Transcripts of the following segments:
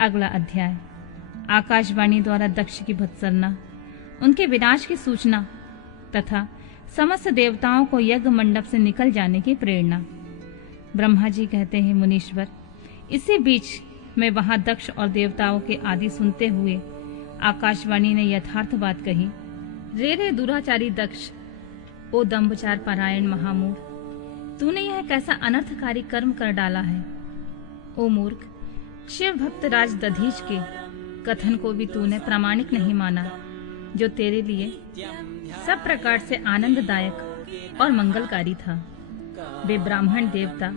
अगला अध्याय। आकाशवाणी द्वारा दक्ष की भत्सरना, उनके विनाश की सूचना तथा समस्त देवताओं को यज्ञ मंडप से निकल जाने की प्रेरणा। ब्रह्मा जी कहते हैं, मुनीश्वर, इसी बीच में वहां दक्ष और देवताओं के आदि सुनते हुए आकाशवाणी ने यथार्थ बात कही। रे दुराचारी दक्ष, ओ दंभचार पारायण महामूढ़, तूने यह कैसा अनर्थकारी कर्म कर डाला है। ओ मूर्ख, शिव भक्त राज दधीच के कथन को भी तूने प्रामाणिक नहीं माना, जो तेरे लिए सब प्रकार से आनंददायक और मंगलकारी था। वे ब्राह्मण देवता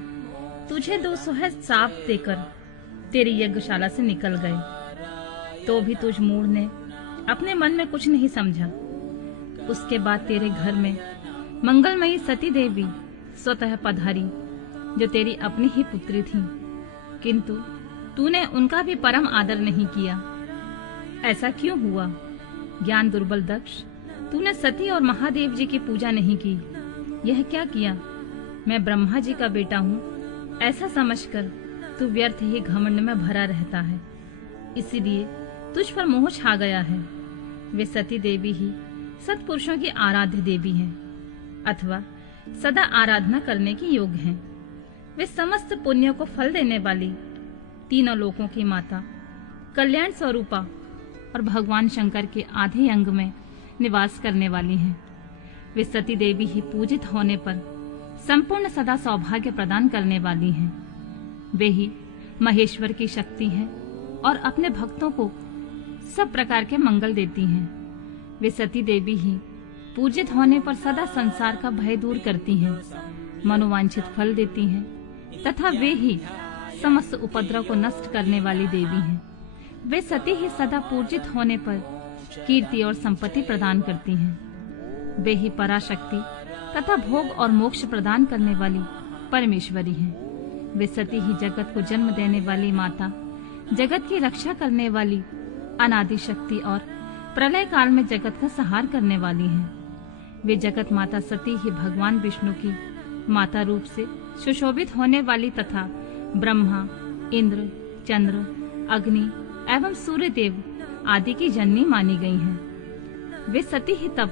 तुझे 200 साप देकर तेरी यज्ञशाला से निकल गए, तो भी तुझ मूढ़ ने अपने मन में कुछ नहीं समझा। उसके बाद तेरे घर में मंगलमयी सती देवी स्वतः पधारी, जो तेरी अपनी ही पुत्री थी, किंतु तूने उनका भी परम आदर नहीं किया। ऐसा क्यों हुआ? ज्ञान दुर्बल दक्ष, तूने सती और महादेव जी की पूजा नहीं की। यह क्या किया? मैं ब्रह्मा जी का बेटा हूँ ऐसा समझकर तू व्यर्थ ही घमंड में भरा रहता है, इसीलिए तुझ पर मोह छा गया है। वे सती देवी ही सत्पुरुषों की आराध्य देवी हैं, अथवा सदा आराधना करने की योग्य हैं। वे समस्त पुण्यों को फल देने वाली, तीनों लोकों की माता, कल्याण स्वरूपा और भगवान शंकर के आधे अंग में निवास करने वाली हैं। वे सती देवी ही पूजित होने पर संपूर्ण सदा सौभाग्य प्रदान करने वाली हैं। वे ही महेश्वर की शक्ति हैं और अपने भक्तों को सब प्रकार के मंगल देती हैं। वे सती देवी ही पूजित होने पर सदा संसार का भय दूर करती हैं, मनोवांछित फल देती हैं तथा वे ही समस्त उपद्रव को नष्ट करने वाली देवी हैं। वे सती ही सदा पूजित होने पर कीर्ति और संपत्ति प्रदान करती हैं। वे ही पराशक्ति तथा भोग और मोक्ष प्रदान करने वाली परमेश्वरी हैं। वे सती ही जगत को जन्म देने वाली माता, जगत की रक्षा करने वाली अनादि शक्ति और प्रलय काल में जगत का संहार करने वाली हैं। वे जगत माता सती ही भगवान विष्णु की माता रूप से सुशोभित होने वाली तथा ब्रह्मा, इंद्र, चंद्र, अग्नि एवं सूर्य देव आदि की जननी मानी गई हैं। वे सती ही तप,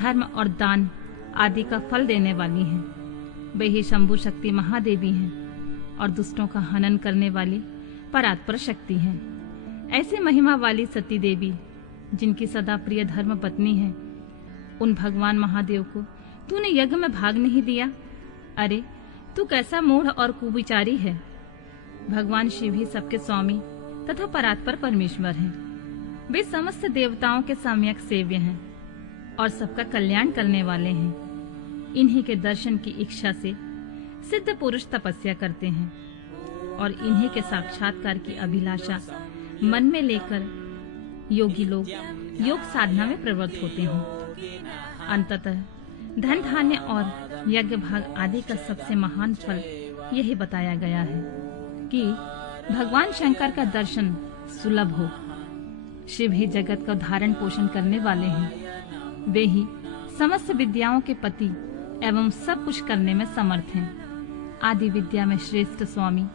धर्म और दान आदि का फल देने वाली हैं। वे ही शंभु शक्ति महादेवी हैं और दुष्टों का हनन करने वाली परात्पर शक्ति हैं। ऐसे महिमा वाली सती देवी, जिनकी सदा प्रिय धर्म पत्नी है, उन भगवान महादेव को तूने यज्ञ में भाग नहीं दिया। अरे, तू कैसा मूढ़ और कुविचारी है। भगवान शिव ही सबके स्वामी तथा परात्पर परमेश्वर हैं। वे समस्त देवताओं के सम्यक सेव्य हैं और सबका कल्याण करने वाले हैं। इन्हीं के दर्शन की इच्छा से सिद्ध पुरुष तपस्या करते हैं और इन्हीं के साक्षात्कार की अभिलाषा मन में लेकर योगी लोग योग साधना में प्रवृत्त होते हैं। अंततः धन धान्य और यज्ञ भाग आदि का सबसे महान फल यही बताया गया है कि भगवान शंकर का दर्शन सुलभ हो। शिव ही जगत का धारण पोषण करने वाले हैं। वे ही समस्त विद्याओं के पति एवं सब कुछ करने में समर्थ हैं। आदि विद्या में श्रेष्ठ स्वामी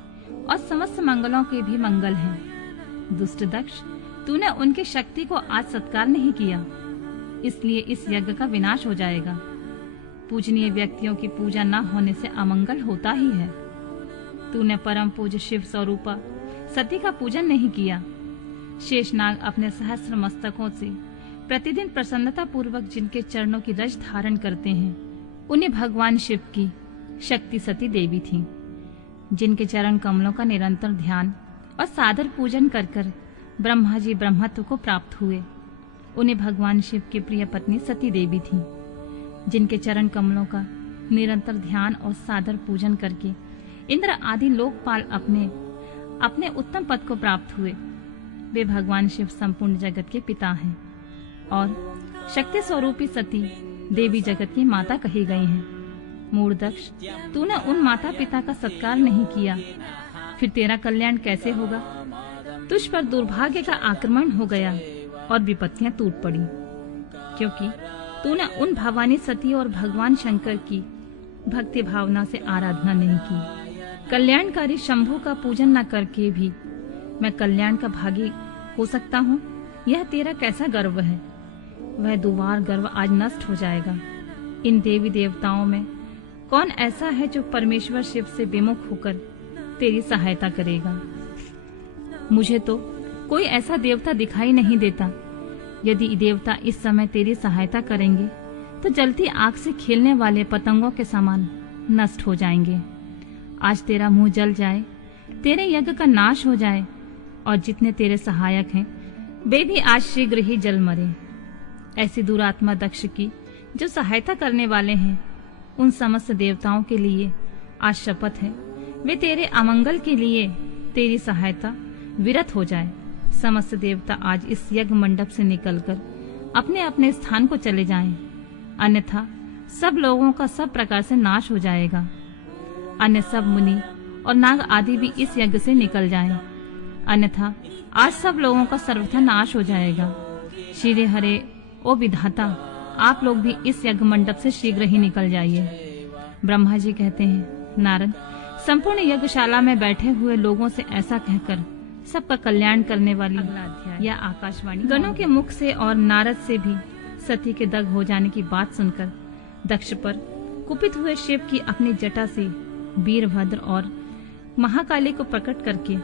और समस्त मंगलों के भी मंगल हैं। दुष्ट दक्ष, तूने उनकी शक्ति को आज सत्कार नहीं किया, इसलिए इस यज्ञ का विनाश हो जाएगा। पूजनीय व्यक्तियों की पूजा न होने से अमंगल होता ही है। तूने परम पूज्य शिव स्वरूपा सती का पूजन नहीं किया। शेषनाग अपने सहस्र मस्तकों से प्रतिदिन प्रसन्नता पूर्वक जिनके चरणों की रज धारण करते हैं, उन्हें भगवान शिव की शक्ति सती देवी थी, जिनके चरण कमलों का निरंतर ध्यान और सादर पूजन कर ब्रह्मा जी ब्रह्मत्व को प्राप्त हुए। उन्हें भगवान शिव की प्रिय पत्नी सती देवी थी, जिनके चरण कमलों का निरंतर ध्यान और सादर पूजन करके इंद्र आदि लोकपाल अपने उत्तम पद को प्राप्त हुए। वे भगवान शिव संपूर्ण जगत के पिता हैं और शक्ति स्वरूपी सती देवी जगत की माता कही गई हैं। मूढ़ दक्ष, तूने उन माता पिता का सत्कार नहीं किया, फिर तेरा कल्याण कैसे होगा? तुझ पर दुर्भाग्य का आक्रमण हो गया और विपत्तियां टूट पड़ी, क्योंकि तूने उन भवानी सती और भगवान शंकर की भक्ति भावना से आराधना नहीं की। कल्याणकारी शंभु का पूजन न करके भी मैं कल्याण का भागी हो सकता हूँ, यह तेरा कैसा गर्व है। वह दुर्वार गर्व आज नष्ट हो जाएगा। इन देवी देवताओं में कौन ऐसा है जो परमेश्वर शिव से विमुख होकर तेरी सहायता करेगा? मुझे तो कोई ऐसा देवता दिखाई नहीं देता। यदि देवता इस समय तेरी सहायता करेंगे तो जलती आग से खेलने वाले पतंगों के समान नष्ट हो जाएंगे। आज तेरा मुंह जल जाए, तेरे यज्ञ का नाश हो जाए और जितने तेरे सहायक हैं वे भी आज शीघ्र ही जल मरे। ऐसी दुरात्मा दक्ष की जो सहायता करने वाले हैं, उन समस्त देवताओं के लिए आज शपथ है, वे तेरे अमंगल के लिए तेरी सहायता विरत हो जाए। समस्त देवता आज इस यज्ञ मंडप से निकलकर अपने अपने स्थान को चले जाएं, अन्यथा सब लोगों का सब प्रकार से नाश हो जाएगा। अन्य सब मुनि और नाग आदि भी इस यज्ञ से निकल जाएं, अन्यथा आज सब लोगों का सर्वथा नाश हो जाएगा। श्री हरे ओ विधाता, आप लोग भी इस यज्ञ मंडप से शीघ्र ही निकल जाइए। ब्रह्मा जी कहते हैं, नारद, संपूर्ण यज्ञशाला में बैठे हुए लोगों से ऐसा कहकर सबका कल्याण करने वाली यह आकाशवाणी गणों के मुख से और नारद से भी सती के दग्ध हो जाने की बात सुनकर दक्ष पर कुपित हुए शिव की अपनी जटा से वीरभद्र और महाकाली को प्रकट करके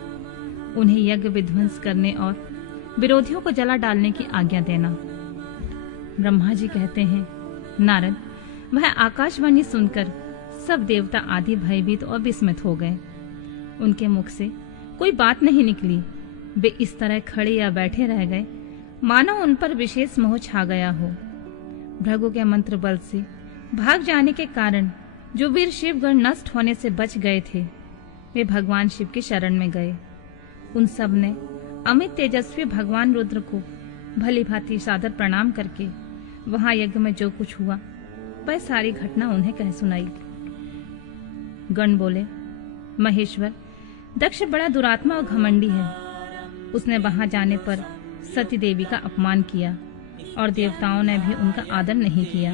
उन्हें यज्ञ विध्वंस करने और विरोधियों को जला डालने की आज्ञा देना। ब्रह्मा जी कहते हैं, नारद, वह आकाशवाणी सुनकर सब देवता आदि भयभीत और विस्मित हो गए। उनके मुख से कोई बात नहीं निकली। वे इस तरह खड़े या बैठे रह गए मानो उन पर विशेष मोह छा गया हो। भृगु के मंत्र बल से भाग जाने के कारण जो वीर शिवगण नष्ट होने से बच गए थे, वे भगवान शिव की शरण में गए। उन सब ने अमित तेजस्वी भगवान रुद्र को भली भांति सादर प्रणाम करके वहां यज्ञ में जो कुछ हुआ वह सारी घटना उन्हें कह सुनाई। गण बोले, महेश्वर, दक्ष बड़ा दुरात्मा और घमंडी है। उसने वहां जाने पर सती देवी का अपमान किया और देवताओं ने भी उनका आदर नहीं किया।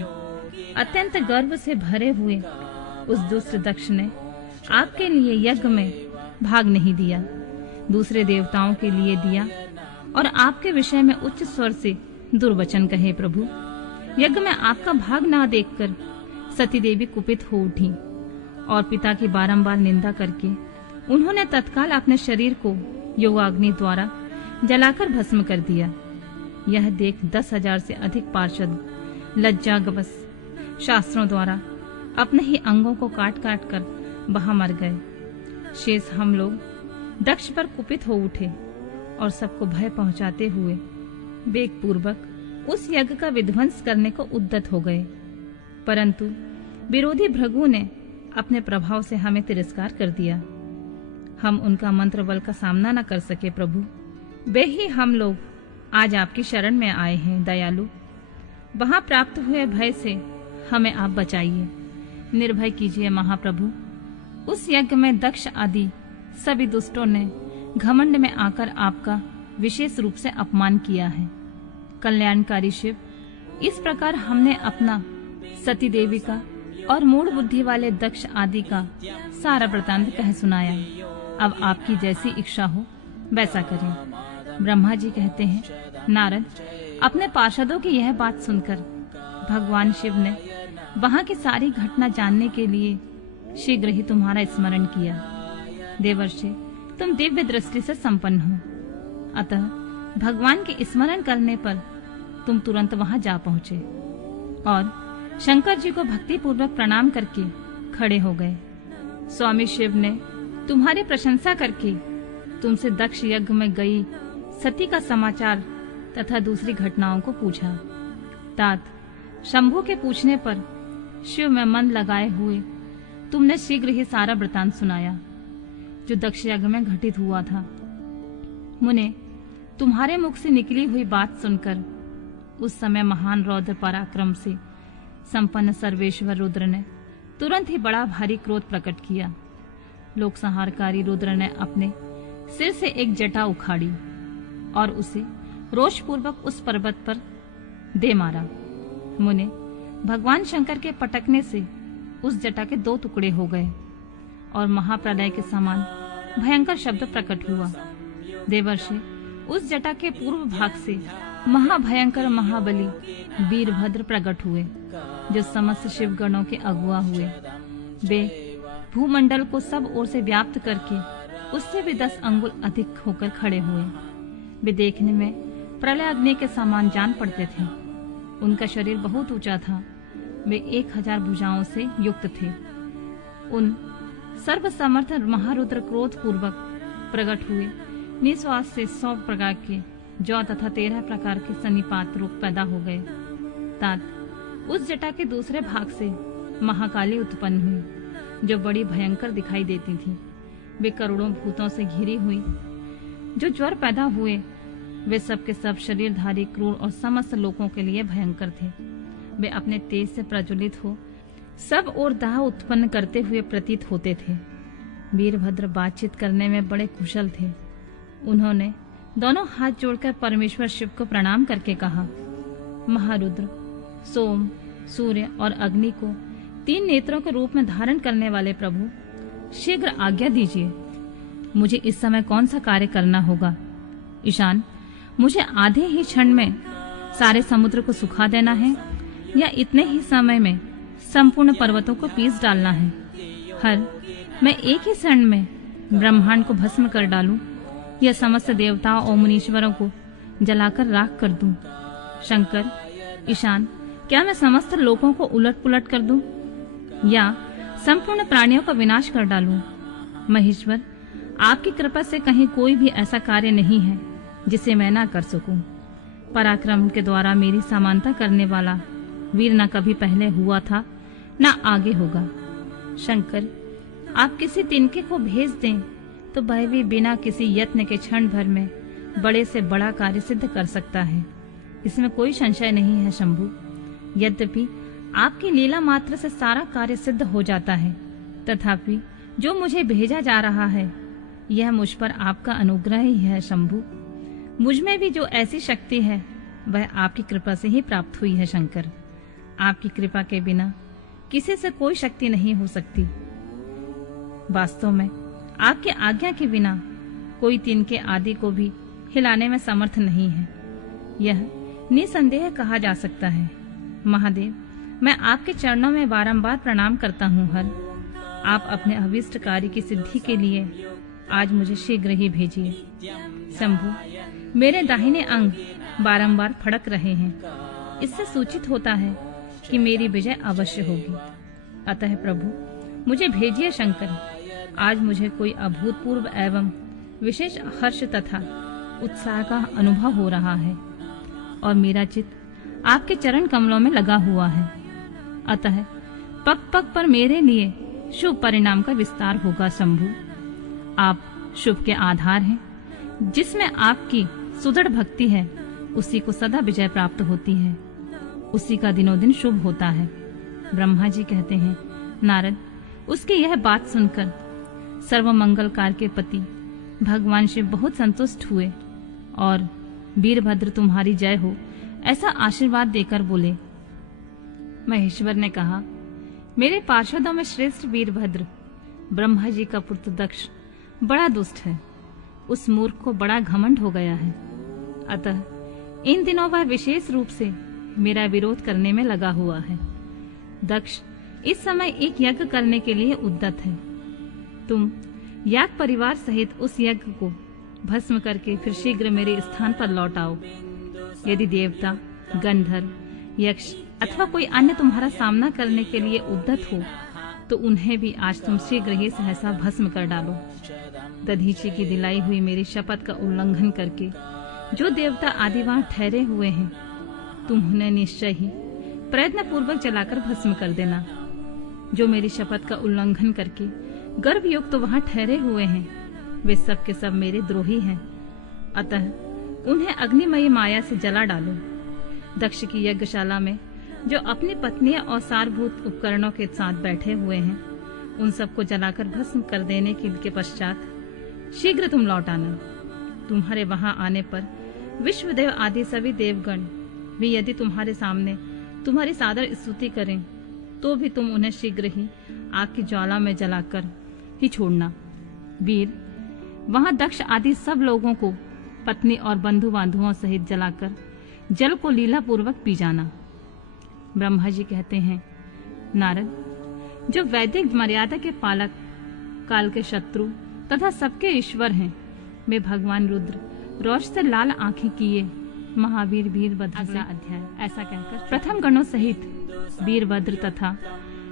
अत्यंत गर्व से भरे हुए उस दुष्ट दक्ष ने आपके लिए यज्ञ में भाग नहीं दिया, दूसरे देवताओं के लिए दिया और आपके विषय में उच्च स्वर से दुर्वचन कहे। प्रभु, यज्ञ में आपका भाग ना देखकर सती देवी कुपित हो उठी और पिता की बारंबार निंदा करके उन्होंने तत्काल अपने शरीर को योगाग्नि द्वारा जलाकर भस्म कर दिया। यह देख 10,000 से अधिक पार्षद लज्जावश शास्त्रों द्वारा अपने ही अंगों को काट काट कर वहां मर गए। शेष हम लोग दक्ष पर कुपित हो उठे और सबको भय पहुंचाते हुए वेग पूर्वक उस यज्ञ का विध्वंस करने को उद्यत हो गए, परंतु विरोधी भृगु ने अपने प्रभाव से हमें तिरस्कार कर दिया। हम उनका मंत्र बल का सामना न कर सके। प्रभु, वे ही हम लोग आज आपकी शरण में आए हैं। दयालु, वहां प्राप्त हुए भय से हमें आप बचाइए, निर्भय कीजिए महाप्रभु। उस यज्ञ में दक्ष आदि सभी दुष्टों ने घमंड में आकर आपका विशेष रूप से अपमान किया है। कल्याणकारी शिव, इस प्रकार हमने अपना सती देवी का और मूढ़ बुद्धि वाले दक्ष आदि का सारा वृतांत कह सुनाया। अब आपकी जैसी इच्छा हो वैसा करें। ब्रह्मा जी कहते हैं, नारद, अपने पार्षदों की यह बात सुनकर भगवान शिव ने वहां की सारी घटना जानने के लिए शीघ्र ही तुम्हारा स्मरण किया। देवर्षि, तुम दिव्य दृष्टि से संपन्न हो, अतः भगवान के स्मरण करने पर तुम तुरंत वहां जा पहुंचे और शंकर जी को भक्ति पूर्वक प्रणाम करके खड़े हो गए। स्वामी शिव ने तुम्हारी प्रशंसा करके तुमसे दक्ष यज्ञ में गई सती का समाचार तथा दूसरी घटनाओं को पूछा। तात, शंभु के पूछने पर शिव में मन लगाए हुए तुमने शीघ्र ही सारा वृतांत सुनाया जो दक्ष यज्ञ में घटित हुआ था। मुने, तुम्हारे मुख से निकली हुई बात सुनकर उस समय महान रौद्र पराक्रम से संपन्न सर्वेश्वर रुद्र ने तुरंत ही बड़ा भारी क्रोध प्रकट किया। लोक संहारकारी रुद्र ने अपने सिर से एक जटा उखाड़ी और उसे रोषपूर्वक उस पर्वत पर दे मारा। मुने, भगवान शंकर के पटकने से उस जटा के 2 टुकड़े हो गए और महाप्रलय के समान भयंकर शब्द प्रकट हुआ। देवर्षि, उस जटा के पूर्व भाग से महाभयंकर महाबली वीरभद्र प्रकट हुए, जो समस्त शिवगणों के अगुआ हुए। वे भूमंडल को सब ओर से व्याप्त करके उससे भी 10 अंगुल अधिक होकर खड़े हुए। वे देखने में प्रलय अग्नि के समान जान पड़ते थे। उनका शरीर बहुत ऊंचा था। वे 1000 भुजाओं से युक्त थे। उन सर्वसमर्थ महारुद्र क्रोध पूर्वक प्रकट हुए निश्वास से 100 प्रकार के जौ तथा 13 प्रकार के सन्निपात रूप पैदा हो गए। तात उस जटा के दूसरे भाग से महाकाली उत्पन्न हुई, जो बड़ी भयंकर दिखाई देती थी। वे करोड़ों भूतों से घिरी हुई। जो ज्वर पैदा हुए वे सब के सब शरीरधारी, क्रूर और समस्त लोगों के लिए भयंकर थे। वे अपने तेज से प्रज्वलित हो सब और दाह उत्पन्न करते हुए प्रतीत होते थे। वीरभद्र बातचीत करने में बड़े कुशल थे। उन्होंने दोनों हाथ जोड़कर परमेश्वर शिव को प्रणाम करके कहा, महारुद्र, सोम, सूर्य और अग्नि को 3 नेत्रों के रूप में धारण करने वाले प्रभु, शीघ्र आज्ञा दीजिए। मुझे इस समय कौन सा कार्य करना होगा? ईशान, मुझे आधे ही क्षण में सारे समुद्र को सुखा देना है या इतने ही समय में संपूर्ण पर्वतों को पीस डालना है? हर मैं एक ही क्षण में ब्रह्मांड को भस्म कर डालूं या समस्त देवताओं और मुनीश्वरों को जलाकर राख कर दूं? शंकर, ईशान, क्या मैं समस्त लोगों को उलट पुलट कर दूं या संपूर्ण प्राणियों का विनाश कर डालूं? महेश्वर, आपकी कृपा से कहीं कोई भी ऐसा कार्य नहीं है जिसे मैं ना कर सकूं। पराक्रम के द्वारा मेरी समानता करने वाला वीर न कभी पहले हुआ था न आगे होगा। शंकर, आप किसी तिनके को भेज दें तो वह भी बिना किसी यत्न के क्षण भर में बड़े से बड़ा कार्य सिद्ध कर सकता है। इसमें कोई संशय नहीं है शंभु। यद्यपि आपकी लीला मात्र से सारा कार्य सिद्ध हो जाता है, तथापि जो मुझे भेजा जा रहा है यह मुझ पर आपका अनुग्रह ही है शंभु। मुझ में भी जो ऐसी शक्ति है वह आपकी कृपा से ही प्राप्त हुई है शंकर। आपकी कृपा के बिना किसी से कोई शक्ति नहीं हो सकती। वास्तव में आपके आज्ञा के बिना कोई तिनके आदि को भी हिलाने में समर्थ नहीं है, यह निसंदेह कहा जा सकता है। महादेव, मैं आपके चरणों में बारंबार प्रणाम करता हूँ। हर आप अपने अभिष्ट कार्य की सिद्धि के लिए आज मुझे शीघ्र ही भेजिए। शंभु, मेरे दाहिने अंग बारंबार फड़क रहे हैं। इससे सूचित होता है कि मेरी विजय अवश्य होगी। अतः प्रभु, मुझे भेजिए शंकर। आज मुझे कोई अभूतपूर्व एवं विशेष हर्ष तथा उत्साह का अनुभव हो रहा है और मेरा चित्त आपके चरण कमलों में लगा हुआ है। अतः पग पग पर मेरे लिए शुभ परिणाम का विस्तार होगा शंभु। आप शुभ के आधार हैं। जिसमें आपकी सुदृढ़ भक्ति है उसी को सदा विजय प्राप्त होती है, उसी का दिनों दिन शुभ होता है। ब्रह्मा जी कहते हैं, नारद, उसकी यह बात सुनकर सर्वमंगलकार के पति भगवान शिव बहुत संतुष्ट हुए और वीरभद्र तुम्हारी जय हो ऐसा आशीर्वाद देकर बोले। महेश्वर ने कहा, मेरे पार्षदों में श्रेष्ठ वीरभद्र ब्रह्मा जी का पुत्र दक्ष बड़ा दुष्ट है। उस मूर्ख को बड़ा घमंड हो गया है। अतः इन दिनों वह विशेष रूप से मेरा विरोध करने में लगा हुआ है। दक्ष इस समय एक यज्ञ करने के लिए उद्यत है। तुम याग परिवार सहित उस यज्ञ को भस्म करके फिर शीघ्र मेरे स्थान पर लौट आओ। यदि देवता, गंधर्व, यक्ष अथवा कोई अन्य तुम्हारा सामना करने के लिए उद्यत हो तो उन्हें भी आज तुम शीघ्र ही सहसा भस्म कर डालो। दधीची की दिलाई हुई मेरी शपथ का उल्लंघन करके जो देवता आदि वहां ठहरे हुए हैं, तुम उन्हें निश्चय ही प्रयत्न पूर्वक जलाकर भस्म कर देना। जो मेरी शपथ का उल्लंघन करके गर्भयुक्त तो वहां ठहरे हुए हैं, वे सब के सब मेरे द्रोही हैं। अतः उन्हें अग्निमयी माया से जला डालो। दक्ष की यज्ञशाला में जो अपनी पत्नियां और सारभूत उपकरणों के साथ बैठे हुए हैं, उन सबको जलाकर भस्म कर देने के पश्चात शीघ्र तुम लौट आना। तुम्हारे वहां आने पर विश्वदेव आदि सभी देवगण भी यदि तुम्हारे सामने तुम्हारी सादर स्तुति करें तो भी तुम उन्हें शीघ्र ही आग की ज्वाला में जलाकर ही छोड़ना। वीर, वहां दक्ष आदि सब लोगों को पत्नी और बंधु बांधुओं सहित जलाकर जल को लीला पूर्वक पी जाना। ब्रह्मा जी कहते हैं, नारद, जो वैदिक मर्यादा के पालक, काल के शत्रु तथा सबके ईश्वर हैं, वे भगवान रुद्र रोष से लाल आंखें किए महावीर वीरभद्र से अध्याय ऐसा कहकर प्रथम गणों सहित वीरभद्र तथा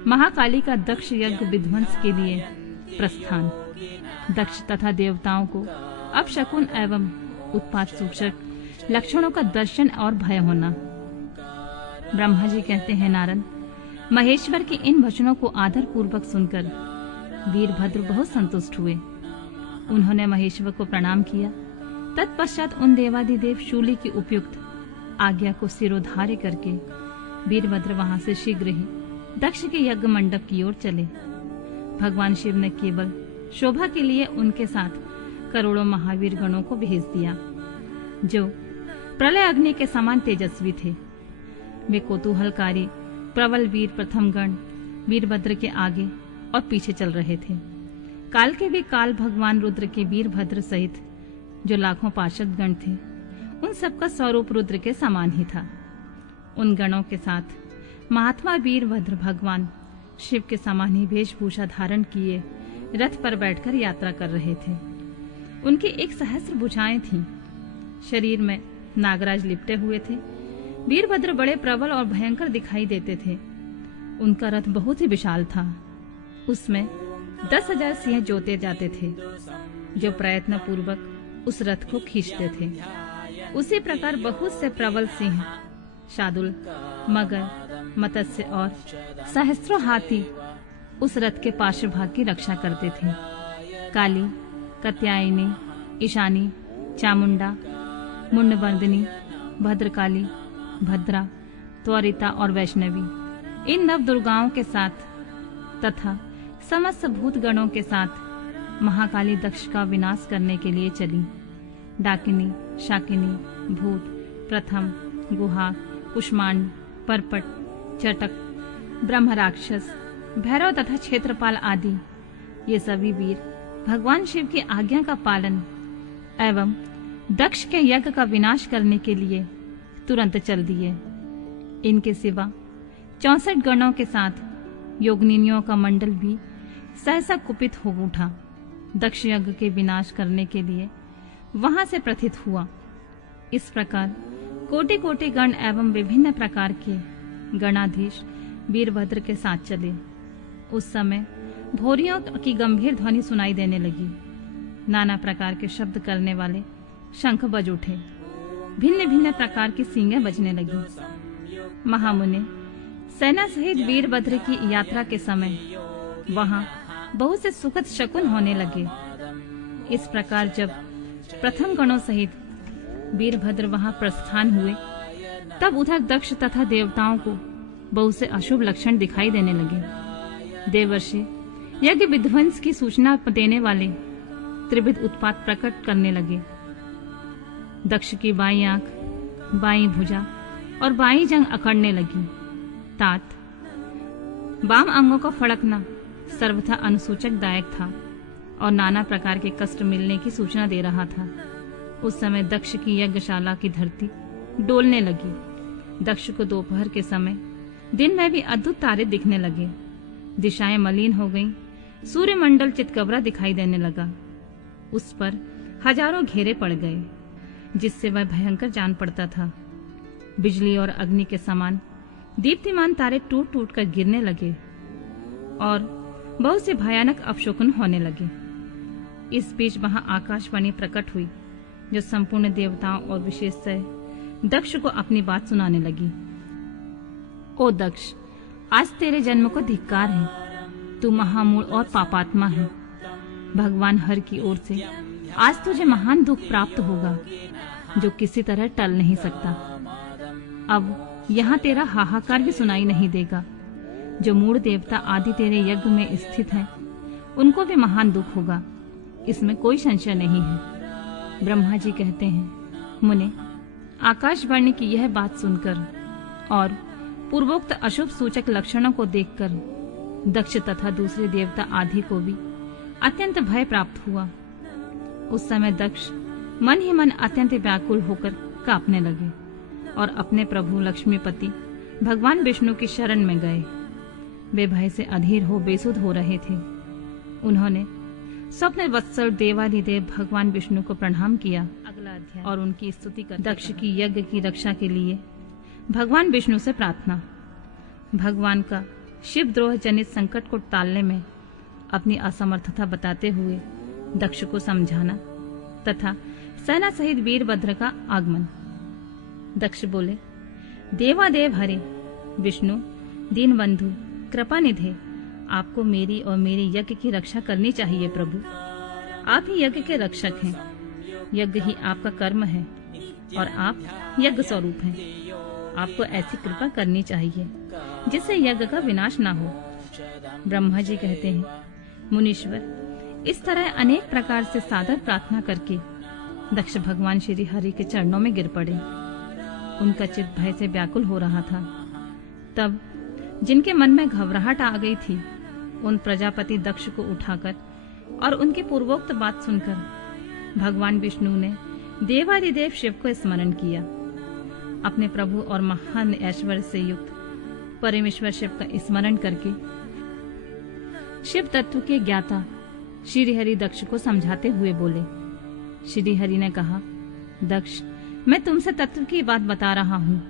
महाकाली का दक्ष यज्ञ विध्वंस के लिए प्रस्थान। दक्ष तथा देवताओं को अपशकुन एवं उत्पात सूचक लक्षणों का दर्शन और भय होना। ब्रह्मा जी कहते हैं, नारद, महेश्वर के इन वचनों को आदर पूर्वक सुनकर वीरभद्र बहुत संतुष्ट हुए। उन्होंने महेश्वर को प्रणाम किया। तत्पश्चात उन देवादिदेव शूली की उपयुक्त आज्ञा को सिरोधार्य करके वीरभद्र वहां से शीघ्र ही दक्ष के यज्ञ मंडप की ओर चले। भगवान शिव ने केवल शोभा के लिए उनके साथ करोड़ों महावीर गणों को भेज दिया, जो प्रलय अग्नि के समान तेजस्वी थे। वे कौतूहलकारी प्रबल वीर प्रथम गण वीरभद्र के आगे और पीछे चल रहे थे। काल के भी काल भगवान रुद्र के वीरभद्र सहित जो लाखों पार्षद गण थे, उन सबका स्वरूप रुद्र के समान ही था। उन गणों के साथ महात्मा वीरभद्र भगवान शिव के समान ही वेशभूषा धारण किए रथ पर बैठकर यात्रा कर रहे थे। उनकी 1,000 भुजाएं थीं। शरीर में नागराज लिपटे हुए थे। वीरभद्र बड़े प्रबल और भयंकर दिखाई देते थे। उनका रथ बहुत ही विशाल था। उसमें 10,000 सिंह जोते जाते थे, जो प्रयत्न पूर्वक उस रथ को खींचते थे। उसी प्रकार बहुत से प्रबल सिंह, शार्दूल, मगर, मत्स्य और सहस्त्रों हाथी उस रथ के पार्श्वभाग की रक्षा करते थे। काली, कात्यायनी, ईशानी, चामुंडा, मुंडवर्दिनी, भद्रकाली, भद्रा, त्वरिता और वैष्णवी इन नव दुर्गाओं के साथ तथा समस्त भूत गणों के साथ महाकाली दक्ष का विनाश करने के लिए चली। डाकिनी, शाकिनी, भूत, प्रथम, गुहा, कुष्मांड, परपट, चटक, ब्रह्म राक्षस, भैरव तथा क्षेत्रपाल आदि ये सभी वीर भगवान शिव की आज्ञा का पालन एवं दक्ष के यज्ञ का विनाश करने के लिए तुरंत चल दिए। इनके सिवा 64 गणों के साथ योगनिनियों का मंडल भी सहसा कुपित हो उठा। दक्ष यज्ञ के विनाश करने के लिए वहां से प्रथित हुआ। इस प्रकार कोटि कोटि गण एवं विभिन्न प्रकार के गणाधीश वीरभद्र के साथ चले। उस समय भोरियों की गंभीर ध्वनि सुनाई देने लगी। नाना प्रकार के शब्द करने वाले शंख बज उठे। भिन्न भिन्न प्रकार की सींगें बजने लगी। महामुनि सेना सहित वीरभद्र की यात्रा के समय वहां बहुत से सुखद शकुन होने लगे। इस प्रकार जब प्रथम गणों सहित वीरभद्र वहां प्रस्थान हुए, तब उधर दक्ष तथा देवताओं को बहुत से अशुभ लक्षण दिखाई देने लगे। देवर्षि यज्ञ विध्वंस की सूचना देने वाले त्रिविध उत्पात प्रकट करने लगे। दक्ष की बाईं आंख, बाईं भुजा और बाईं जंग अकड़ने लगी। तात, वाम अंगों का फड़कना सर्वथा अनुसूचक दायक था और नाना प्रकार के कष्ट मिलने की सूचना दे रहा था। उस समय दक्ष की यज्ञशाला की धरती डोलने लगी। दक्ष को दोपहर के समय दिन में भी अद्भुत तारे दिखने लगे। दिशाएं मलिन हो गईं। सूर्यमंडल चितकबरा दिखाई देने लगा। उस पर हजारों घेरे पड़ गए, जिससे वह भयंकर जान पड़ता था। बिजली और अग्नि के समान दीप्तिमान तारे टूट टूट कर गिरने लगे और बहुत से भयानक अपशकुन होने लगे। इस बीच वहां आकाशवाणी प्रकट हुई, जो संपूर्ण देवताओं और विशेषतः दक्ष को अपनी बात सुनाने लगी। ओ दक्ष, आज तेरे जन्म को धिक्कार है। तू महामूढ़ और पापात्मा है। भगवान हर की ओर से आज तुझे महान दुख प्राप्त होगा, जो किसी तरह टल नहीं सकता। अब यहाँ तेरा हाहाकार भी सुनाई नहीं देगा। जो मूढ़ देवता आदि तेरे यज्ञ में स्थित हैं, उनको भी महान दुख होगा, इसमें कोई संशय नहीं है। ब्रह्मा जी कहते हैं, मुने, आकाशवाणी की यह बात सुनकर और पूर्वोक्त अशुभ सूचक लक्षणों को देखकर दक्ष तथा दूसरे देवता आदि को भी अत्यंत भय प्राप्त हुआ। उस समय दक्ष मन ही मन अत्यंत व्याकुल होकर कांपने लगे और अपने प्रभु लक्ष्मीपति भगवान विष्णु की शरण में गए। वे भय से अधीर हो बेसुध हो रहे थे। उन्होंने स्वप्न वत्सल देवादिदेव भगवान विष्णु को प्रणाम किया। अगला अध्याय और उनकी स्तुति कर दक्ष की यज्ञ की रक्षा के लिए भगवान विष्णु से प्रार्थना। भगवान का शिवद्रोह जनित संकट को टालने में अपनी असमर्थता बताते हुए दक्ष को समझाना तथा सेना सहित वीरभद्र का आगमन। दक्ष बोले, देवादेव हरे विष्णु दीनबंधु कृपा निधे, आपको मेरी और मेरी यज्ञ की रक्षा करनी चाहिए प्रभु। आप ही यज्ञ के रक्षक हैं, यज्ञ ही आपका कर्म है और आप यज्ञ स्वरूप हैं। आपको ऐसी कृपा करनी चाहिए जिससे यज्ञ का विनाश ना हो। ब्रह्मा जी कहते हैं, मुनीश्वर, इस तरह अनेक प्रकार से सादर प्रार्थना करके दक्ष भगवान श्री हरि के चरणों में गिर पड़े। उनका चित्त भय से व्याकुल हो रहा था। तब जिनके मन में घबराहट आ गई थी, उन प्रजापति दक्ष को उठाकर और उनकी पूर्वोक्त बात सुनकर भगवान विष्णु ने देवादिदेव शिव को स्मरण किया। अपने प्रभु और महान ऐश्वर्य से युक्त परमेश्वर शिव का स्मरण करके शिव तत्व के ज्ञाता श्री हरि दक्ष को समझाते हुए बोले। श्री हरि ने कहा, दक्ष, मैं तुमसे तत्व की बात बता रहा हूँ,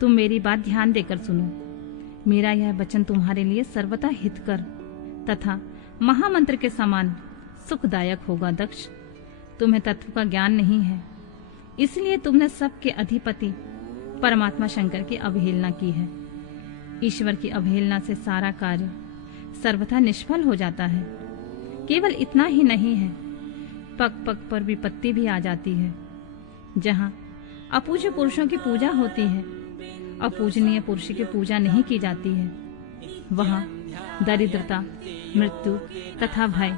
तुम मेरी बात ध्यान देकर सुनो। मेरा यह वचन तुम्हारे लिए सर्वथा हितकर तथा महामंत्र के समान सुखदायक होगा। दक्ष, तुम्हें तत्व का ज्ञान नहीं है, इसलिए तुमने सबके अधिपति परमात्मा शंकर की अवहेलना की है। ईश्वर की अवहेलना से सारा कार्य सर्वथा निष्फल हो जाता है। केवल इतना ही नहीं है, पग पग पर विपत्ति भी आ जाती है। जहाँ अपूज्य पुरुषों की पूजा होती है, अपूजनीय पुरुष की पूजा नहीं की जाती है, वहाँ दरिद्रता, मृत्यु तथा भय,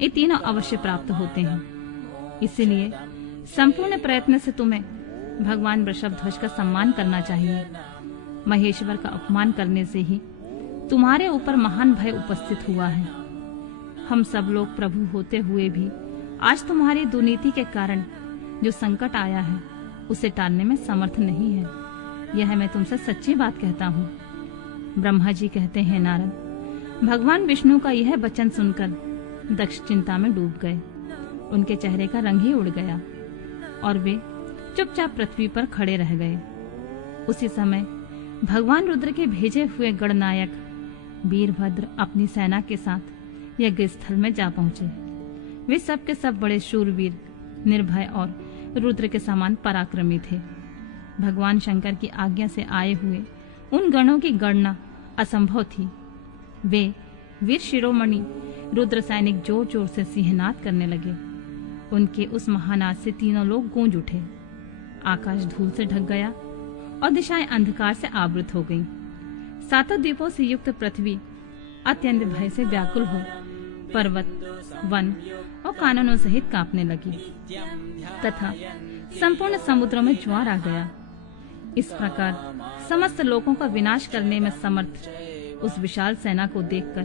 ये तीनों अवश्य प्राप्त होते हैं। इसलिए संपूर्ण प्रयत्न से तुम्हें भगवान वृषभध्वज का सम्मान करना चाहिए। महेश्वर का अपमान करने से ही तुम्हारे ऊपर महान भय उपस्थित हुआ है। हम सब लोग प्रभु होते हुए भी आज तुम्हारी दुर्नीति के कारण जो संकट आया है, उसे टालने में समर्थ नहीं है। यह मैं तुमसे सच्ची बात कहता हूँ। ब्रह्मा जी कहते हैं, नारद, भगवान विष्णु का यह वचन सुनकर दक्ष चिंता में डूब गए। उनके चेहरे का रंग ही उड़ गया और वे चुपचाप पृथ्वी पर खड़े रह गए। उसी समय भगवान रुद्र के भेजे हुए गणनायक वीरभद्र अपनी सेना के साथ यज्ञ स्थल में जा पहुंचे। वे सब के सब बड़े शूरवीर, निर्भय और रुद्र के समान पराक्रमी थे। भगवान शंकर की आज्ञा से आए हुए उन गणों की गणना असंभव थी। वे वीर शिरोमणि रुद्र सैनिक जोर जोर से सिंहनाद करने लगे। उनके उस महानाद से तीनों लोग गूंज उठे। आकाश धूल से ढक गया और दिशाएं अंधकार से आवृत हो गईं। सातों द्वीपों से युक्त पृथ्वी अत्यंत भय से व्याकुल हो पर्वत, वन और काननों सहित कांपने लगी तथा संपूर्ण समुद्रों में ज्वार आ गया। इस प्रकार समस्त लोगों का विनाश करने में समर्थ उस विशाल सेना को देखकर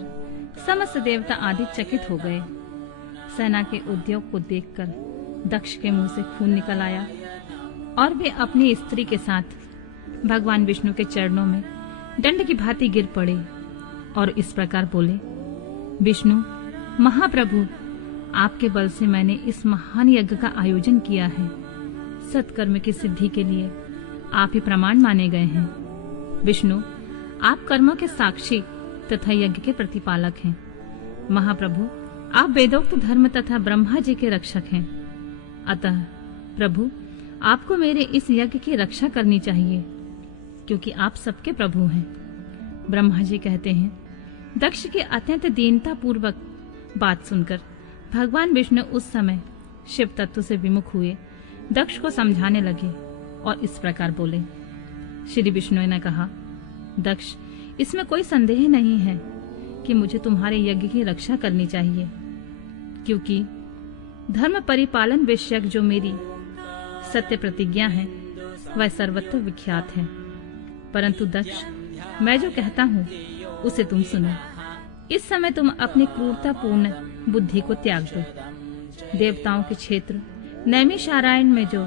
समस्त देवता आदि चकित हो गए। सेना के उद्योग को देखकर दक्ष के मुंह से खून निकल आया और वे अपनी स्त्री के साथ भगवान विष्णु के चरणों में दंड की भांति गिर पड़े और इस प्रकार बोले, विष्णु महाप्रभु, आपके बल से मैंने इस महान यज्ञ का आयोजन किया है। सत्कर्म की सिद्धि के लिए आप ही प्रमाण माने गए हैं। विष्णु, आप कर्मों के साक्षी तथा यज्ञ के प्रतिपालक हैं। महाप्रभु, आप वेदोक्त धर्म तथा ब्रह्मा जी के रक्षक हैं। अतः प्रभु, आपको मेरे इस यज्ञ की रक्षा करनी चाहिए, क्योंकि आप सबके प्रभु हैं। ब्रह्मा जी कहते हैं, दक्ष की अत्यंत दीनता पूर्वक बात सुनकर भगवान विष्णु उस समय शिव तत्व से विमुख हुए दक्ष को समझाने लगे और इस प्रकार बोले। श्री विष्णु ने कहा, दक्ष, इसमें कोई संदेह नहीं है कि मुझे तुम्हारे यज्ञ की रक्षा करनी चाहिए, क्योंकि धर्म परिपालन विषयक जो मेरी सत्य प्रतिज्ञा है वह सर्वत्र विख्यात है। परंतु दक्ष, मैं जो कहता हूँ उसे तुम सुनो। इस समय तुम अपनी क्रूरतापूर्ण बुद्धि को त्याग दो देवताओं के क्षेत्र नैमिषारण्य में जो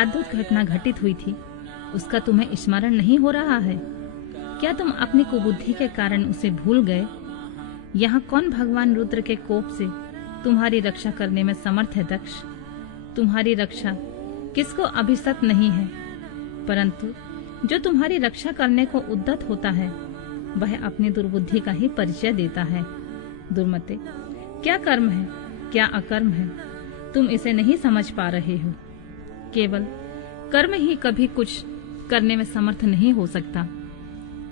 अद्भुत घटना घटित हुई थी उसका तुम्हें स्मरण नहीं हो रहा है? क्या तुम अपनी कुबुद्धि के कारण उसे भूल गए? यहाँ कौन भगवान रुद्र के कोप से तुम्हारी रक्षा करने में समर्थ है दक्ष? तुम्हारी रक्षा किसको अभिशत नहीं है, परंतु जो तुम्हारी रक्षा करने को उद्यत होता है वह अपनी दुर्बुद्धि का ही परिचय देता है। दुर्मते, क्या कर्म है क्या अकर्म है, तुम इसे नहीं समझ पा रहे हो। केवल कर्म ही कभी कुछ करने में समर्थ नहीं हो सकता।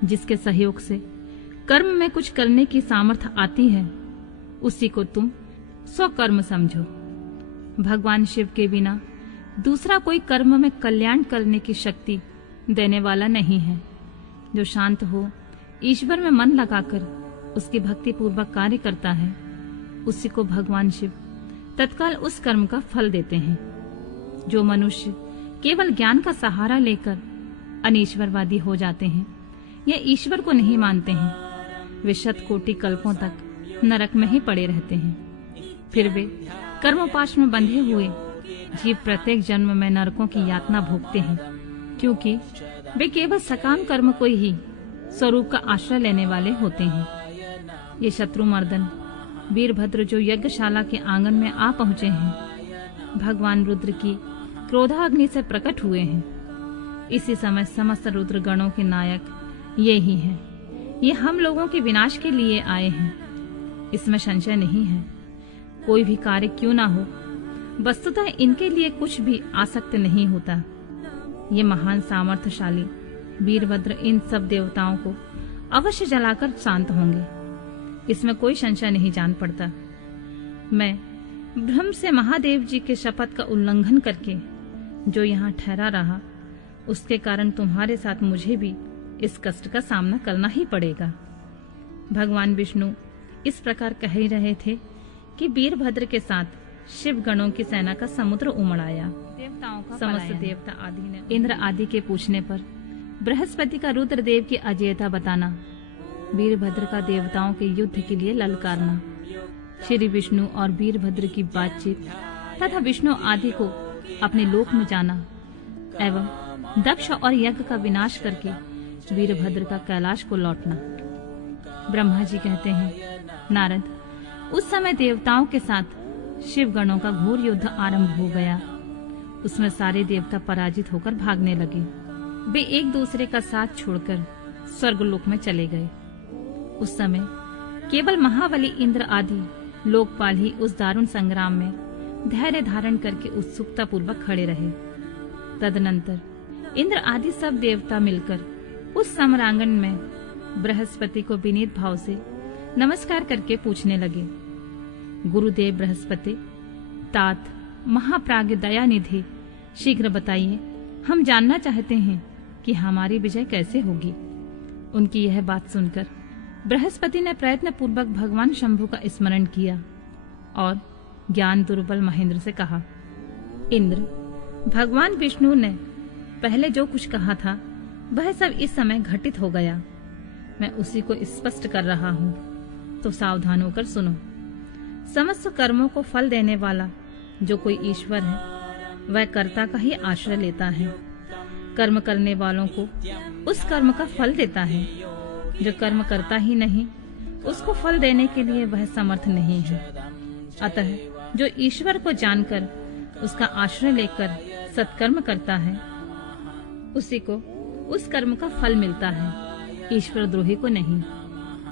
जिसके सहयोग से कर्म में कुछ करने की सामर्थ्य आती है उसी को तुम स्वकर्म समझो। भगवान शिव के बिना दूसरा कोई कर्म में कल्याण करने की शक्ति देने वाला नहीं है। जो शांत हो, ईश्वर में मन लगाकर उसकी भक्ति पूर्वक कार्य करता है, उसी को भगवान शिव तत्काल उस कर्म का फल देते हैं। जो मनुष्य केवल ज्ञान का सहारा लेकर अनीश्वरवादी हो जाते हैं या ईश्वर को नहीं मानते हैं, वे शतकोटि कल्पों तक नरक में ही पड़े रहते हैं। फिर वे कर्मपाश में बंधे हुए जीव प्रत्येक जन्म में नरकों की यातना भोगते हैं, क्योंकि वे केवल सकाम कर्म को ही स्वरूप का आश्रय लेने वाले होते हैं। ये शत्रुमर्दन वीरभद्र जो यज्ञशाला के आंगन में आ पहुंचे हैं, भगवान रुद्र की क्रोधाग्नि से प्रकट हुए हैं। इसी समय समस्त रुद्र गणों के नायक ये ही हैं। ये हम लोगों के विनाश के लिए आए हैं, इसमें संशय नहीं है। कोई भी कार्य क्यों ना हो, वस्तुतः इनके लिए कुछ भी आसक्त नहीं होता। ये महान सामर्थ्यशाली वीरभद्र इन सब देवताओं को अवश्य जलाकर शांत होंगे, इसमें कोई संशय नहीं जान पड़ता। मैं भ्रम से महादेव जी के शपथ का उल्लंघन करके जो यहाँ ठहरा रहा, उसके कारण तुम्हारे साथ मुझे भी इस कष्ट का सामना करना ही पड़ेगा। भगवान विष्णु इस प्रकार कह ही रहे थे कि वीरभद्र के साथ शिव गणों की सेना का समुद्र उमड़ आया। देवताओं का समस्त देवता आदि ने इंद्र आदि के पूछने पर बृहस्पति का रुद्रदेव की अजेयता बताना, वीरभद्र का देवताओं के युद्ध के लिए ललकारना, श्री विष्णु और वीरभद्र की बातचीत तथा विष्णु आदि को अपने लोक में जाना एवं दक्ष और यज्ञ का विनाश करके वीरभद्र का कैलाश को लौटना। ब्रह्मा जी कहते हैं, नारद, उस समय देवताओं के साथ शिव गणों का घोर युद्ध आरंभ हो गया। उसमें सारे देवता पराजित होकर भागने लगे। वे एक दूसरे का साथ छोड़कर स्वर्गलोक में चले गए। उस समय केवल महाबली इंद्र आदि लोकपाल ही उस दारुण संग्राम में धैर्य धारण करके उत्सुकता पूर्वक खड़े रहे। तदनंतर इंद्र आदि सब देवता मिलकर उस समरांगण में बृहस्पति को विनीत भाव से नमस्कार करके पूछने लगे, गुरुदेव बृहस्पति, तात, महाप्राज्ञ दयानिधि, शीघ्र बताइए, हम जानना चाहते हैं कि हमारी विजय कैसे होगी। उनकी यह बात सुनकर बृहस्पति ने प्रयत्न पूर्वक भगवान शंभु का स्मरण किया और ज्ञान दुर्बल महेंद्र से कहा, इंद्र, भगवान विष्णु ने पहले जो कुछ कहा था वह सब इस समय घटित हो गया। मैं उसी को स्पष्ट कर रहा हूँ, तो सावधान होकर सुनो। समस्त कर्मों को फल देने वाला जो कोई ईश्वर है वह कर्ता का ही आश्रय लेता है। कर्म करने वालों को उस कर्म का फल देता है। जो कर्म करता ही नहीं, उसको फल देने के लिए वह समर्थ नहीं है। अतः जो ईश्वर को जानकर उसका आश्रय लेकर सत्कर्म करता है, उसी को उस कर्म का फल मिलता है, ईश्वर द्रोही को नहीं।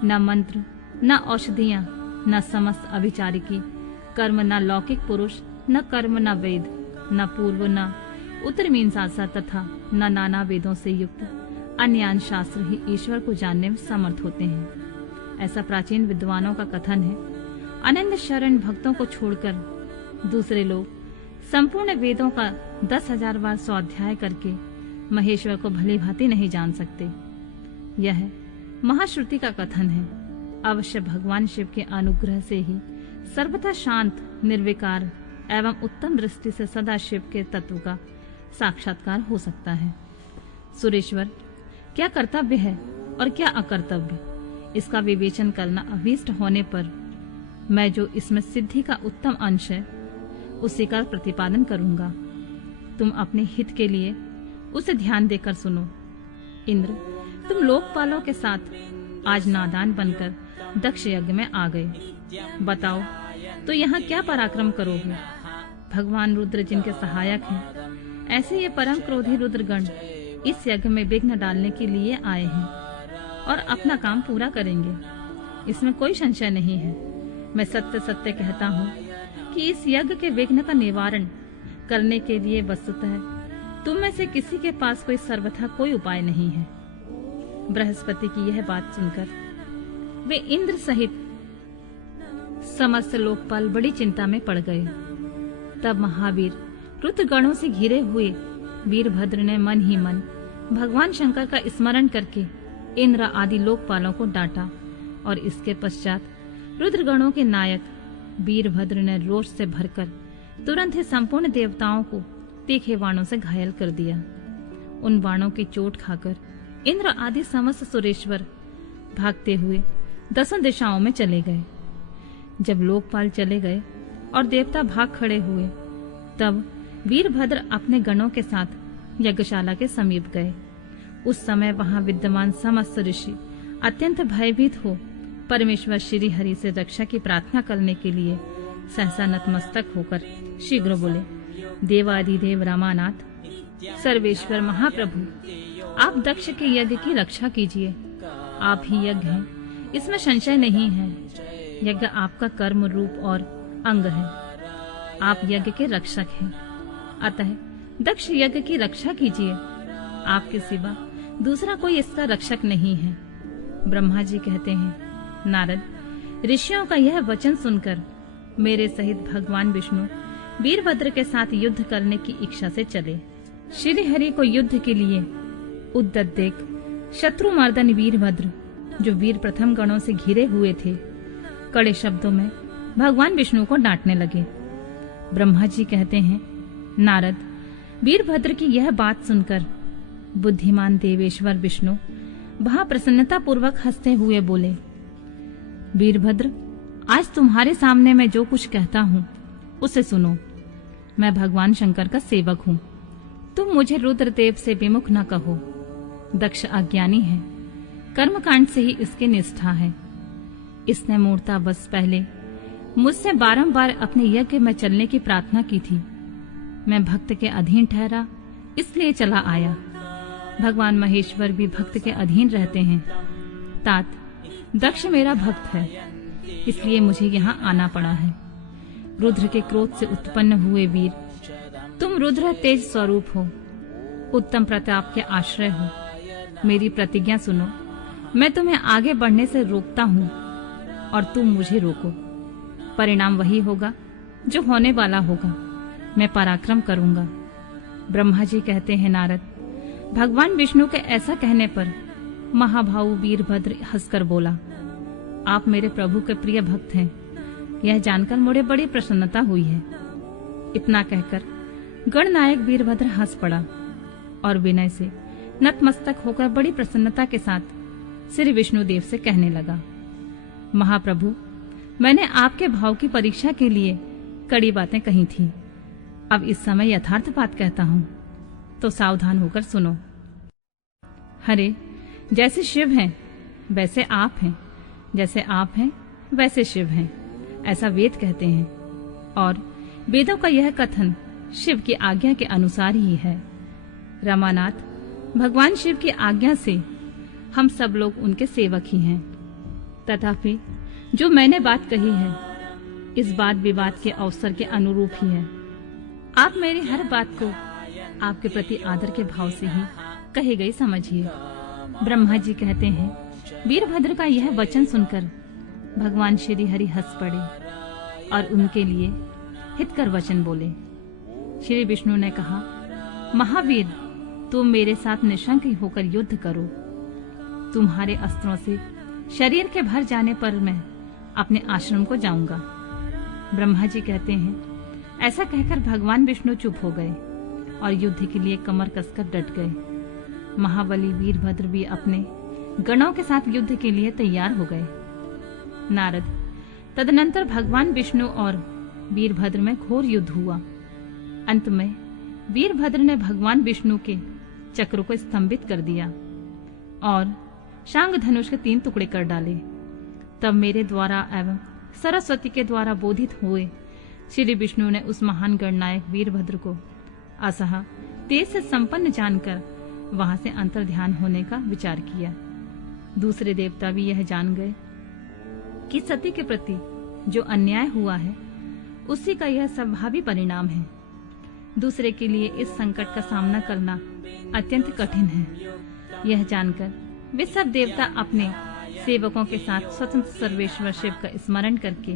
न मंत्र, न औषधियां, न समस्त अभिचारिकी कर्म, न लौकिक पुरुष, न कर्म, न वेद, न पूर्व, न उत्तर मीमांसा तथा न नाना वेदों से युक्त अन्य शास्त्र ही ईश्वर को जानने में समर्थ होते हैं। ऐसा प्राचीन विद्वानों का कथन है। अनन्य शरण भक्तों को छोड़कर दूसरे लोग संपूर्ण वेदों का 10,000 बार स्वाध्याय करके महेश्वर को भली भांति नहीं जान सकते। यह महाश्रुति का कथन है। अवश्य भगवान शिव के अनुग्रह से ही सर्वथा शांत, निर्विकार एवं उत्तम दृष्टि से सदा शिव के तत्व का साक्षात्कार हो सकता है। सुरेश्वर, क्या कर्तव्य है और क्या अकर्तव्य, इसका विवेचन करना अभीष्ट होने पर मैं जो इसमें सिद्धि का उत्तम अंश है उसी का प्रतिपादन करूंगा। तुम अपने हित के लिए उसे ध्यान देकर सुनो। इंद्र, तुम लोकपालों के साथ आज नादान बनकर दक्ष यज्ञ में आ गए। बताओ तो यहाँ क्या पराक्रम करोगे? भगवान रुद्र जिनके सहायक हैं, ऐसे ये परम क्रोधी रुद्रगण इस यज्ञ में विघ्न डालने के लिए आए हैं और अपना काम पूरा करेंगे, इसमें कोई संशय नहीं है। मैं सत्य सत्य कहता हूँ कि इस यज्ञ के विघ्न का निवारण करने के लिए वस्तुतः तुम में से किसी के पास कोई सर्वथा कोई उपाय नहीं है। बृहस्पति की यह बात सुनकर वे इंद्र सहित समस्त लोकपाल बड़ी चिंता में पड़ गए। तब महावीर रुद्रगणों से घिरे हुए वीरभद्र ने मन ही मन भगवान शंकर का स्मरण करके इंद्र आदि लोकपालों को डांटा और इसके पश्चात रुद्रगणों के नायक वीरभद्र ने रोष से भरकर तुरंत ही संपूर्ण देवताओं को तीखे बाणों से घायल कर दिया। उन बाणों की चोट खाकर इंद्र आदि समस्त सुरेश्वर भागते हुए 10 दिशाओं में चले गए। जब लोकपाल चले गए और देवता भाग खड़े हुए, तब वीरभद्र अपने गणों के साथ यज्ञशाला के समीप गए। उस समय वहां विद्यमान समस्त ऋषि अत्यंत भयभीत हो परमेश्वर श्री हरि से रक्षा की प्रार्थना करने के लिए सहसा नतमस्तक होकर शीघ्र बोले, देवाधिदेव रामानाथ, सर्वेश्वर महाप्रभु, आप दक्ष के यज्ञ की रक्षा कीजिए। आप ही यज्ञ हैं, इसमें संशय नहीं है। यज्ञ आपका कर्म रूप और अंग है। आप यज्ञ के रक्षक हैं, अतः दक्ष यज्ञ की रक्षा कीजिए। आपके सिवा दूसरा कोई इसका रक्षक नहीं है। ब्रह्मा जी कहते हैं, नारद, ऋषियों का यह वचन सुनकर मेरे सहित भगवान विष्णु वीरभद्र के साथ युद्ध करने की इच्छा से चले। श्री हरि को युद्ध के लिए उद्यत देख शत्रुमर्दन वीरभद्र, जो वीर प्रथम गणों से घिरे हुए थे, कड़े शब्दों में भगवान विष्णु को डांटने लगे। ब्रह्मा जी कहते हैं, नारद, वीरभद्र की यह बात सुनकर बुद्धिमान देवेश्वर विष्णु वहां प्रसन्नता पूर्वक हंसते हुए बोले, वीरभद्र, आज तुम्हारे सामने मैं जो कुछ कहता हूँ उसे सुनो। मैं भगवान शंकर का सेवक हूँ। तुम मुझे रुद्रदेव से विमुख न कहो। दक्ष अज्ञानी है, कर्मकांड से ही इसकी निष्ठा है। इसने मूर्तावश पहले मुझसे बारंबार अपने यज्ञ में चलने की प्रार्थना की थी। मैं भक्त के अधीन ठहरा, इसलिए चला आया। भगवान महेश्वर भी भक्त के अधीन रहते हैं। तात, दक्ष मेरा भक्त है, इसलिए मुझे यहाँ आना पड़ा है। रुद्र के क्रोध से उत्पन्न हुए वीर, तुम रुद्र तेज स्वरूप हो, उत्तम प्रताप के आश्रय हो। मेरी प्रतिज्ञा सुनो। मैं तुम्हें आगे बढ़ने से रोकता हूँ और तुम मुझे रोको। परिणाम वही होगा जो होने वाला होगा। मैं पराक्रम करूंगा। ब्रह्मा जी कहते हैं, नारद, भगवान विष्णु के ऐसा कहने पर महाभाऊ वीरभद्र हंसकर बोला, आप मेरे प्रभु के प्रिय भक्त हैं। यह जानकर मुझे बड़ी प्रसन्नता हुई है। इतना कहकर गणनायक वीरभद्र हंस पड़ा और विनय से नतमस्तक होकर बड़ी प्रसन्नता के साथ श्री विष्णुदेव से कहने लगा, महाप्रभु, मैंने आपके भाव की परीक्षा के लिए कड़ी बातें कही थी। अब इस समय यथार्थ बात कहता हूँ, तो सावधान होकर सुनो। हरे, जैसे शिव हैं वैसे आप हैं, जैसे आप हैं वैसे शिव हैं, ऐसा वेद कहते हैं। और वेदों का यह कथन शिव की आज्ञा के अनुसार ही है। रमानाथ, भगवान शिव की आज्ञा से हम सब लोग उनके सेवक ही हैं। तथापि जो मैंने बात कही है, इस बात विवाद के अवसर के अनुरूप ही है। आप मेरी हर बात को आपके प्रति आदर के भाव से ही कही गई समझिए। ब्रह्मा जी कहते हैं, वीरभद्र का यह वचन सुनकर भगवान श्री हरि हंस पड़े और उनके लिए हितकर वचन बोले। श्री विष्णु ने कहा, महावीर, तुम मेरे साथ निशंक होकर युद्ध करो। तुम्हारे अस्त्रों से शरीर के भर जाने पर मैं अपने आश्रम को जाऊंगा। ब्रह्मा जी कहते हैं, ऐसा कहकर भगवान विष्णु चुप हो गए और युद्ध के लिए कमर कसकर डट गए। महाबली वीरभद्र भी अपने गणों के साथ युद्ध के लिए तैयार हो गए। नारद, तदनंतर भगवान विष्णु और वीरभद्र में घोर युद्ध हुआ। अंत में वीरभद्र ने भगवान विष्णु के चक्र को स्तंभित कर दिया और शांग धनुष के 3 टुकड़े कर डाले। तब मेरे द्वारा एवं सरस्वती के द्वारा बोधित हुए श्री विष्णु ने उस महान गणनायक वीरभद्र को असह तेज से संपन्न जानकर वहां से अंतर्ध्यान होने का विचार किया। दूसरे देवता भी यह जान गए कि सती के प्रति जो अन्याय हुआ है उसी का यह स्वाभाविक परिणाम है। दूसरे के लिए इस संकट का सामना करना अत्यंत कठिन है। यह जानकर वे सब देवता अपने सेवकों के साथ स्वतंत्र सर्वेश्वर शिव का स्मरण करके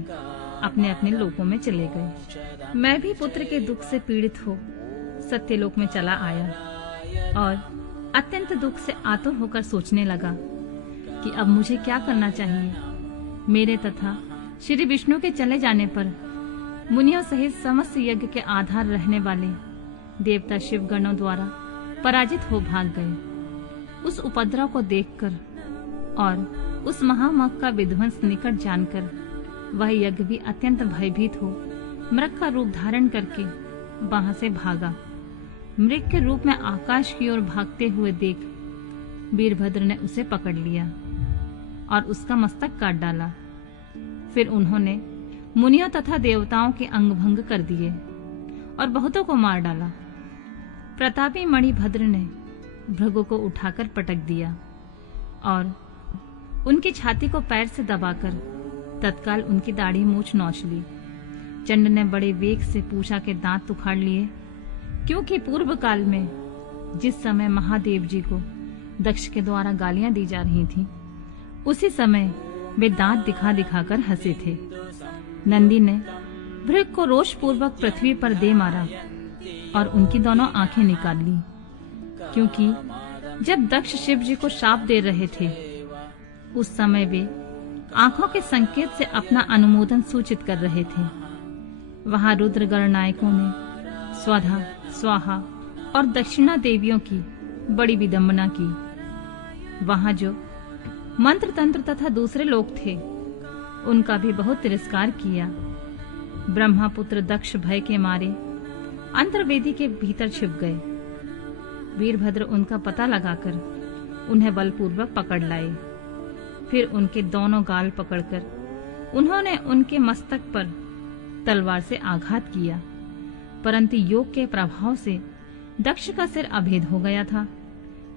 अपने अपने लोकों में चले गए। मैं भी पुत्र के दुख से पीड़ित हो सत्यलोक में चला आया और अत्यंत दुख से आतुर होकर सोचने लगा कि अब मुझे क्या करना चाहिए। मेरे तथा श्री विष्णु के चले जाने पर मुनियों सहित समस्त यज्ञ के आधार रहने वाले देवता शिवगणों द्वारा पराजित हो भाग गए। उस उपद्रव को देखकर और उस महामग का विध्वंस निकट जानकर वह यज्ञ भी अत्यंत भयभीत हो मृग का रूप धारण करके वहां से भागा। मृग के रूप में आकाश की ओर भागते हुए देख वीरभद्र ने उसे पकड़ लिया और उसका मस्तक काट डाला। फिर उन्होंने मुनियों तथा देवताओं के अंग भंग कर दिए और बहुतों को मार डाला। प्रतापी मणिभद्र ने भृगु को उठाकर पटक दिया और उनकी छाती को पैर से दबाकर तत्काल उनकी दाढ़ी मूछ नोच ली। चंड ने बड़े वेग से पूषा के दांत उखाड़ लिए, क्योंकि पूर्व काल में जिस समय महादेव जी को दक्ष के द्वारा गालियां दी जा रही थीं, उसी समय वे दांत दिखा दिखाकर हंसे थे। नंदी ने भृग को रोष पूर्वक पृथ्वी पर दे मारा और उनकी दोनों आंखें निकाल ली, क्योंकि जब दक्ष शिव जी को शाप दे रहे थे उस समय वे आंखों के संकेत से अपना अनुमोदन सूचित कर रहे थे। वहां रुद्र गणनायकों ने स्वधा, स्वाहा और दक्षिणा देवियों की बड़ी विडंबना की। वहां जो मंत्र तंत्र तथा दूसरे लोग थे उनका भी बहुत तिरस्कार किया। ब्रह्मापुत्र दक्ष भय के मारे अंतर्वेदी के भीतर छिप गए। वीरभद्र उनका पता लगाकर उन्हें बलपूर्वक पकड़ लाए। फिर उनके दोनों गाल पकड़कर उन्होंने उनके मस्तक पर तलवार से आघात किया, परंतु योग के प्रभाव से दक्ष का सिर अभेद हो गया था,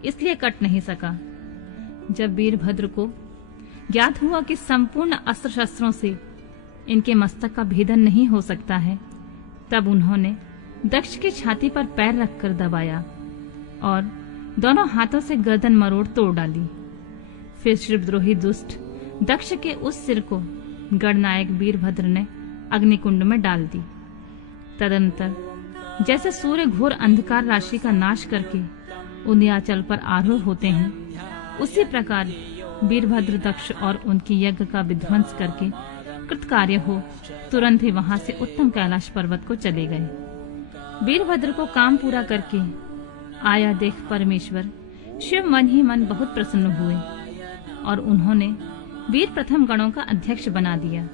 इसलिए कट नहीं सका। जब वीरभद्र को ज्ञात हुआ कि संपूर्ण अस्त्र शस्त्रों से इनके मस्तक का भेदन नहीं हो सकता है, तब उन्होंने दक्ष की छाती पर पैर रखकर दबाया और दोनों हाथों से गर्दन मरोड़ तोड़ डाली। फिर शिवद्रोही दुष्ट दक्ष के उस सिर को गणनायक वीरभद्र ने अग्निकुंड में डाल दी। तदनंतर जैसे सूर्य घोर अंधकार राशि का नाश करके उन्याचल पर आरूढ़ होते हैं, उसी प्रकार वीरभद्र दक्ष और उनकी यज्ञ का विध्वंस करके कृतकार्य हो तुरंत ही वहां से उत्तम कैलाश पर्वत को चले गए। वीरभद्र को काम पूरा करके आया देख परमेश्वर शिव मन ही मन बहुत प्रसन्न हुए और उन्होंने वीर प्रथम गणों का अध्यक्ष बना दिया।